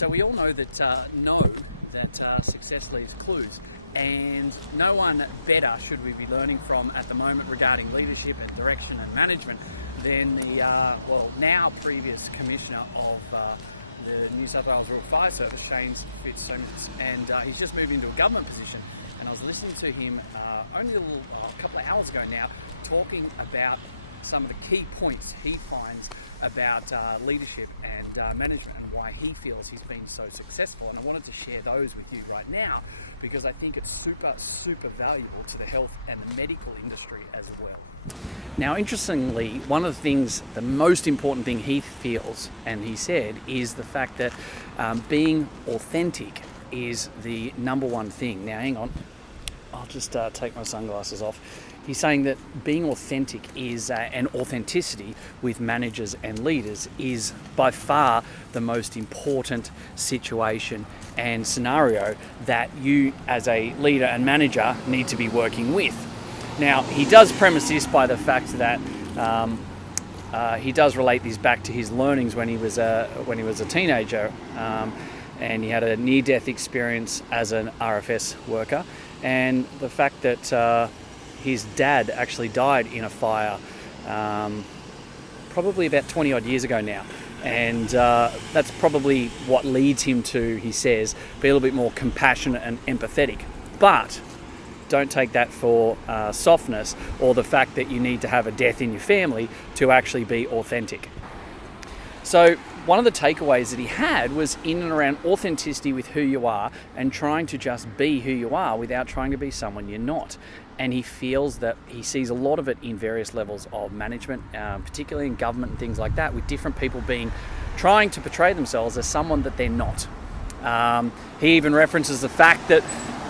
So we all know that success leaves clues, and no one better should we be learning from at the moment regarding leadership and direction and management than the now previous Commissioner of the New South Wales Rural Fire Service, Shane Fitzsimmons, and he's just moved into a government position. And I was listening to him only a couple of hours ago now, talking about some of the key points he finds about leadership and management and why he feels he's been so successful. And I wanted to share those with you right now because I think it's super valuable to the health and the medical industry as well. Now, interestingly, one of the things, the most important thing he feels, and he said, is the fact that being authentic is the number one thing. Now, hang on, I'll just take my sunglasses off. He's saying that being authentic is, and authenticity with managers and leaders is by far the most important situation and scenario that you as a leader and manager need to be working with. Now, he does premise this by the fact that he does relate these back to his learnings when he was a teenager, and he had a near-death experience as an RFS worker, and the fact that his dad actually died in a fire probably about 20 odd years ago now. And that's probably what leads him to, he says, be a little bit more compassionate and empathetic. But don't take that for softness or the fact that you need to have a death in your family to actually be authentic. So one of the takeaways that he had was in and around authenticity with who you are and trying to just be who you are without trying to be someone you're not. And he feels that he sees a lot of it in various levels of management, particularly in government and things like that, with different people trying to portray themselves as someone that they're not. He even references the fact that,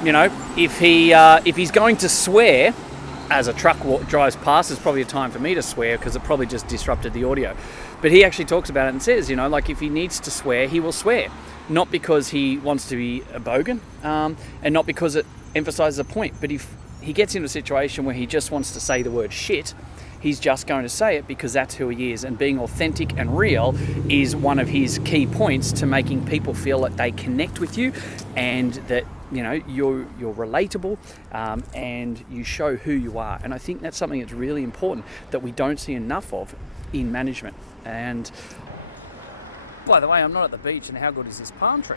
you know, if he's going to swear as a truck drives past, it's probably a time for me to swear because it probably just disrupted the audio. But he actually talks about it and says, you know, like if he needs to swear, he will swear. Not because he wants to be a bogan, and not because it emphasizes a point, but if he gets into a situation where he just wants to say the word shit, he's just going to say it because that's who he is. And being authentic and real is one of his key points to making people feel that they connect with you and that, you know, you're relatable, and you show who you are. And I think that's something that's really important that we don't see enough of in management. And by the way, I'm not at the beach, and how good is this palm tree?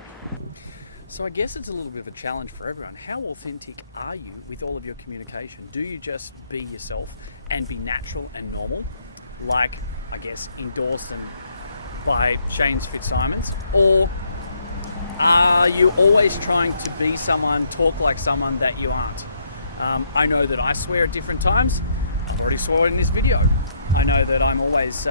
So I guess it's a little bit of a challenge for everyone. How authentic are you with all of your communication? Do you just be yourself and be natural and normal, like, I guess, endorsed by Shane Fitzsimmons? Or are you always trying to be someone, talk like someone that you aren't? I know that I swear at different times. I've already swore in this video. I know that I'm always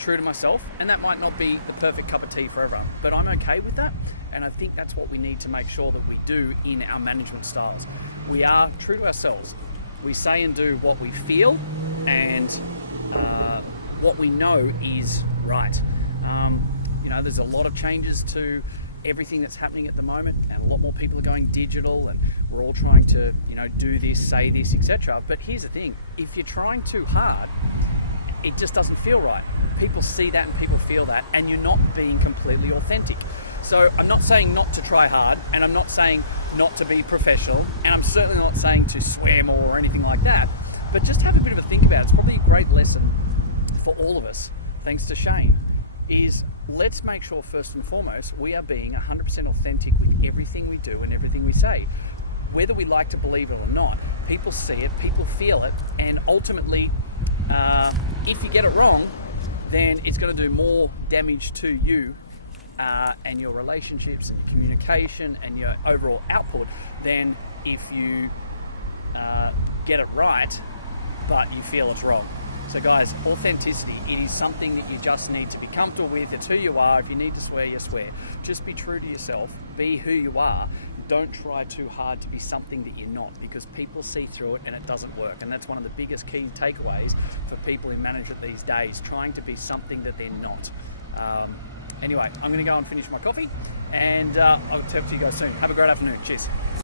true to myself, and that might not be the perfect cup of tea for everyone, but I'm okay with that. And I think that's what we need to make sure that we do in our management styles. We are true to ourselves. We say and do what we feel and what we know is right. You know, there's a lot of changes to everything that's happening at the moment, and a lot more people are going digital, and we're all trying to, you know, do this, say this, etc. But here's the thing: if you're trying too hard, it just doesn't feel right. People see that and people feel that, and you're not being completely authentic. So I'm not saying not to try hard, and I'm not saying not to be professional, and I'm certainly not saying to swear more or anything like that, but just have a bit of a think about it. It's probably a great lesson for all of us, thanks to Shane, is let's make sure first and foremost we are being 100% authentic with everything we do and everything we say. Whether we like to believe it or not, people see it, people feel it, and ultimately, if you get it wrong, then it's going to do more damage to you and your relationships and communication and your overall output than if you get it right, but you feel it's wrong. So guys, authenticity, it is something that you just need to be comfortable with. It's who you are. If you need to swear, you swear. Just be true to yourself. Be who you are. Don't try too hard to be something that you're not, because people see through it and it doesn't work. And that's one of the biggest key takeaways for people in management these days, trying to be something that they're not. Anyway, I'm going to go and finish my coffee, and I'll talk to you guys soon. Have a great afternoon. Cheers.